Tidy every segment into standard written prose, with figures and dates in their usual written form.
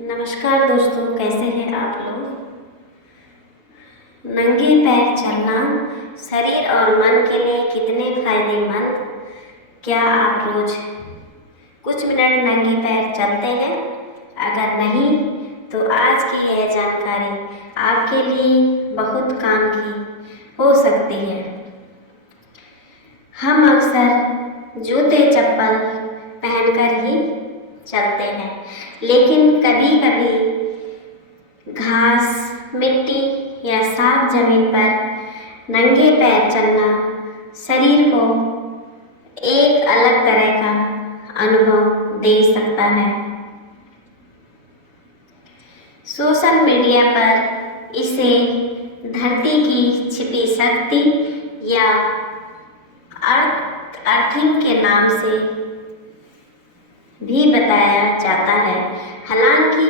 नमस्कार दोस्तों, कैसे हैं आप लोग। नंगे पैर चलना शरीर और मन के लिए कितने फायदेमंद। क्या आप रोज कुछ मिनट नंगे पैर चलते हैं? अगर नहीं तो आज की यह जानकारी आपके लिए बहुत काम की हो सकती है। हम अक्सर जूते चप्पल पहनकर ही चलते हैं, लेकिन कभी कभी घास, मिट्टी या साफ जमीन पर नंगे पैर चलना शरीर को एक अलग तरह का अनुभव दे सकता है। सोशल मीडिया पर इसे धरती की छिपी शक्ति या अर्थिंग के नाम से भी बताया जाता है। हालांकि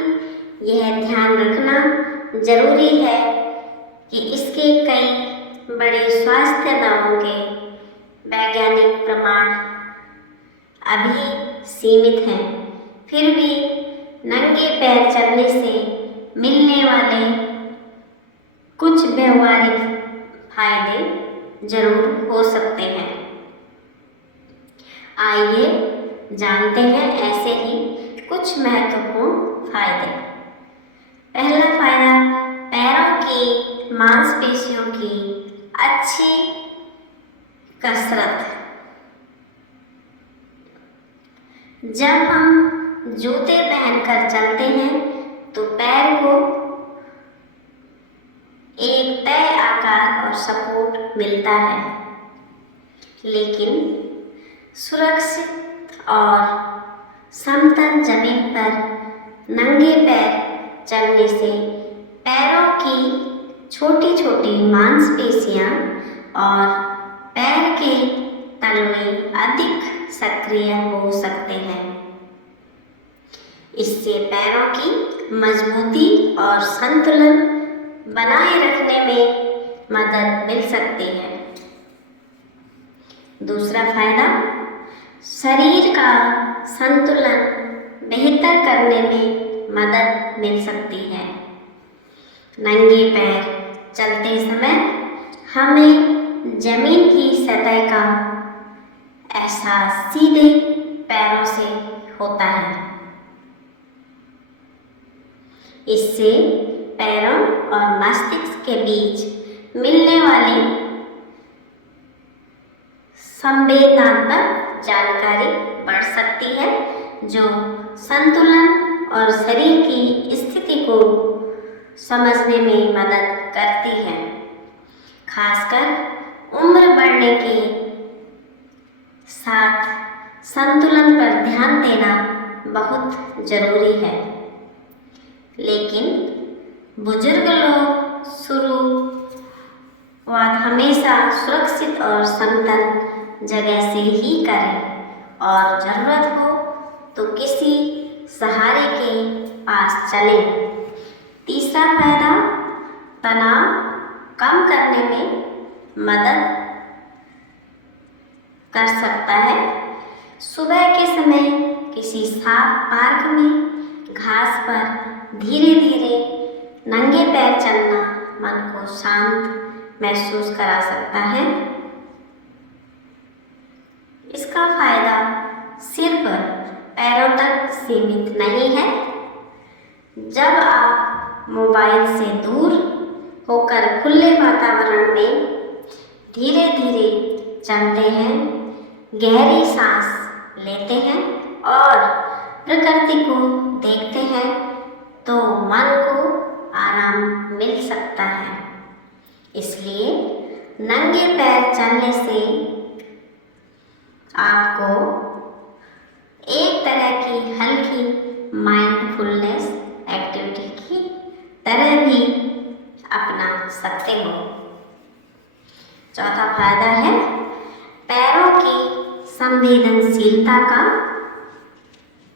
यह ध्यान रखना जरूरी है कि इसके कई बड़े स्वास्थ्य दावों के वैज्ञानिक प्रमाण अभी सीमित हैं। फिर भी नंगे पैर चलने से मिलने वाले कुछ व्यवहारिक फायदे जरूर हो सकते हैं। आइए जानते हैं ऐसे ही कुछ महत्वपूर्ण फायदे। पहला फायदा, पैरों की मांसपेशियों की अच्छी कसरत। जब हम जूते पहनकर चलते हैं तो पैर को एक तय आकार और सपोर्ट मिलता है, लेकिन सुरक्षित और समतल जमीन पर नंगे पैर चलने से पैरों की छोटी छोटी मांसपेशियां और पैर के तलवे अधिक सक्रिय हो सकते हैं। इससे पैरों की मजबूती और संतुलन बनाए रखने में मदद मिल सकती है। दूसरा फायदा, शरीर का संतुलन बेहतर करने में मदद मिल सकती है। नंगे पैर चलते समय हमें जमीन की सतह का एहसास सीधे पैरों से होता है। इससे पैरों और मस्तिष्क के बीच मिलने वाली संवेदनात्मक जानकारी बढ़ सकती है, जो संतुलन और शरीर की स्थिति को समझने में मदद करती है। खासकर उम्र बढ़ने के साथ संतुलन पर ध्यान देना बहुत जरूरी है। लेकिन बुजुर्ग लोग शुरुआत हमेशा सुरक्षित और समतल जगह से ही करें और ज़रूरत हो तो किसी सहारे के पास चलें। तीसरा फायदा, तनाव कम करने में मदद कर सकता है। सुबह के समय किसी साफ पार्क में घास पर धीरे धीरे नंगे पैर चलना मन को शांत महसूस करा सकता है। इसका फायदा सिर्फ पैरों तक सीमित नहीं है। जब आप मोबाइल से दूर होकर खुले वातावरण में धीरे धीरे चलते हैं, गहरी सांस लेते हैं और प्रकृति को देखते हैं तो मन को आराम मिल सकता है। इसलिए नंगे पैर चलने से आपको एक तरह की हल्की माइंडफुलनेस एक्टिविटी की तरह भी अपना सकते हो। चौथा फायदा है, पैरों की संवेदनशीलता का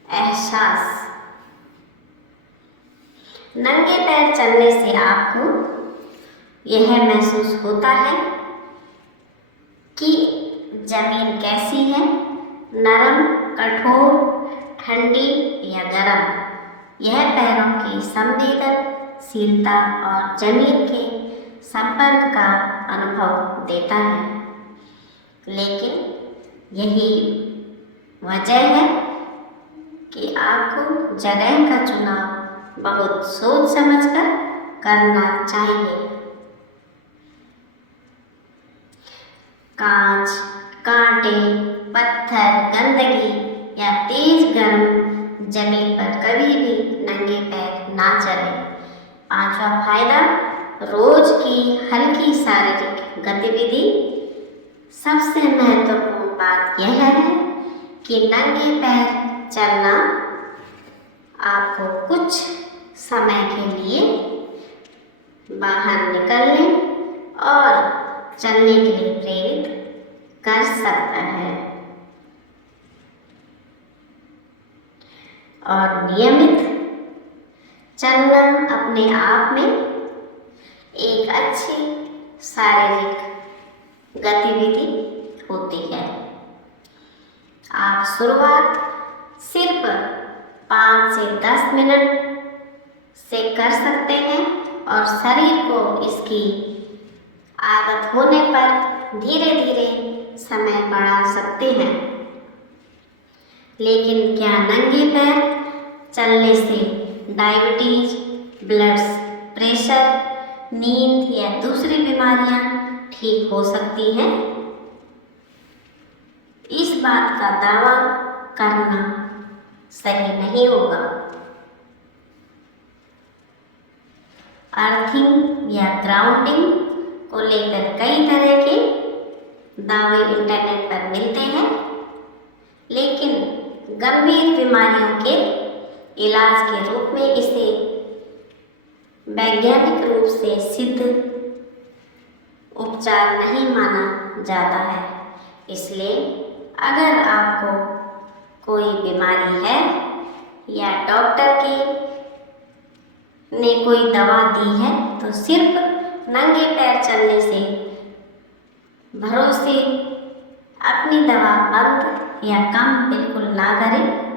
एहसास। नंगे पैर चलने से आपको यह महसूस होता है कि जमीन कैसी है, नरम, कठोर, ठंडी या गर्म। यह पैरों की संवेदनशीलता और जमीन के संपर्क का अनुभव देता है। लेकिन यही वजह है कि आपको जगह का चुनाव बहुत सोच समझकर करना चाहिए। कांच, कांटे, पत्थर, गंदगी या तेज गर्म जमीन पर कभी भी नंगे पैर ना चलें। 5वां फायदा, रोज की हल्की शारीरिक गतिविधि। सबसे महत्वपूर्ण बात यह है कि नंगे पैर चलना आपको कुछ समय के लिए बाहर निकलने और चलने के लिए प्रेरित कर सकता है। और नियमित चलना अपने आप में एक अच्छी शारीरिक गतिविधि होती है। आप शुरुआत सिर्फ 5 से 10 मिनट से कर सकते हैं और शरीर को इसकी आदत होने पर धीरे धीरे समय बढ़ा सकते हैं। लेकिन क्या नंगे पैर चलने से डायबिटीज, ब्लड प्रेशर, नींद या दूसरी बीमारियां ठीक हो सकती हैं? इस बात का दावा करना सही नहीं होगा। अर्थिंग या ग्राउंडिंग को लेकर कई तरह के दावे इंटरनेट पर मिलते हैं, लेकिन गंभीर बीमारियों के इलाज के रूप में इसे वैज्ञानिक रूप से सिद्ध उपचार नहीं माना जाता है। इसलिए अगर आपको कोई बीमारी है या डॉक्टर ने कोई दवा दी है तो सिर्फ नंगे पैर चलने से भरोसे अपनी दवा बंद या कम बिल्कुल ना करें।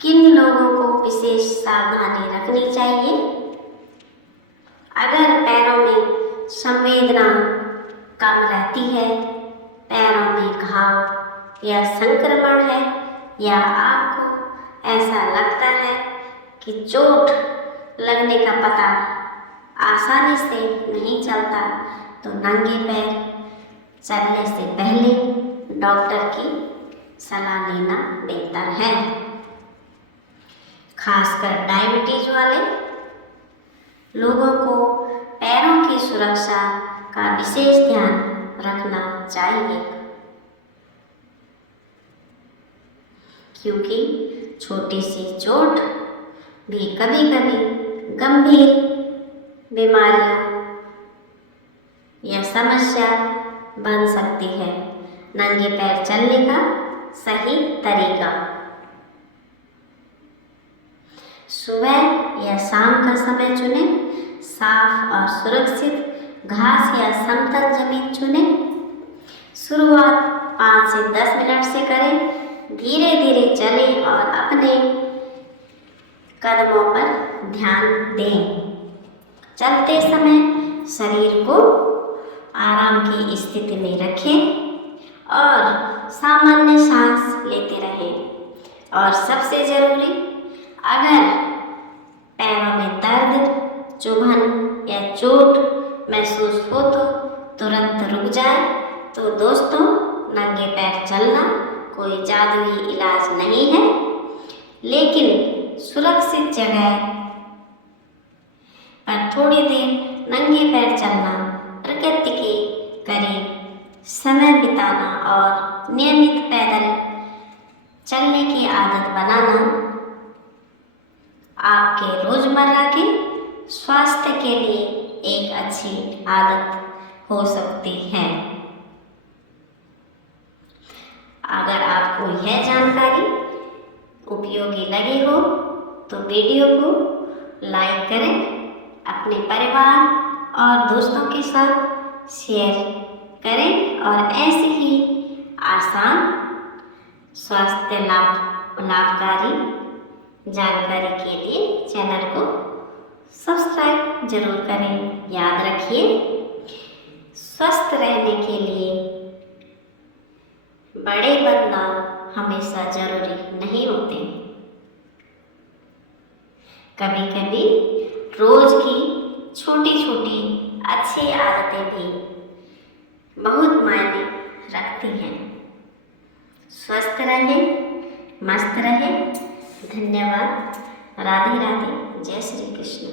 किन लोगों को विशेष सावधानी रखनी चाहिए? अगर पैरों में संवेदना कम रहती है, पैरों में घाव या संक्रमण है, या आपको ऐसा लगता है कि चोट लगने का पता आसानी से नहीं चलता, तो नंगे पैर चलने से पहले डॉक्टर की सलाह लेना बेहतर है। खासकर डायबिटीज वाले लोगों को पैरों की सुरक्षा का विशेष ध्यान रखना चाहिए, क्योंकि छोटी सी चोट भी कभी कभी गंभीर बीमारियों या समस्या बन सकती है। नंगे पैर चलने का सही तरीका: सुबह या शाम का समय चुनें। साफ और सुरक्षित घास या समतल जमीन चुनें। शुरुआत 5 से 10 मिनट से करें। धीरे धीरे चलें और अपने कदमों पर ध्यान दें। चलते समय शरीर को आराम की स्थिति में रखें और सामान्य सांस लेते रहें। और सबसे ज़रूरी, अगर पैरों में दर्द, चुभन या चोट महसूस हो तो तुरंत रुक जाए। तो दोस्तों, नंगे पैर चलना कोई जादुई इलाज नहीं है, लेकिन सुरक्षित जगह पर थोड़ी देर नंगे पैर चलना, प्रकृति के करीब समय बिताना और नियमित पैदल चलने की आदत बनाना आपके रोजमर्रा के स्वास्थ्य के लिए एक अच्छी आदत हो सकती है। अगर आपको यह जानकारी उपयोगी लगी हो तो वीडियो को लाइक करें, अपने परिवार और दोस्तों के साथ शेयर करें और ऐसे ही आसान स्वास्थ्य लाभकारी जानकारी के लिए चैनल को सब्सक्राइब जरूर करें। याद रखिए, स्वस्थ रहने के लिए बड़े बदलाव हमेशा जरूरी नहीं होते। कभी कभी रोज की छोटी छोटी अच्छी आदतें भी बहुत मायने रखती हैं। स्वस्थ रहें, मस्त रहें। धन्यवाद। राधे राधे। जय श्री कृष्ण।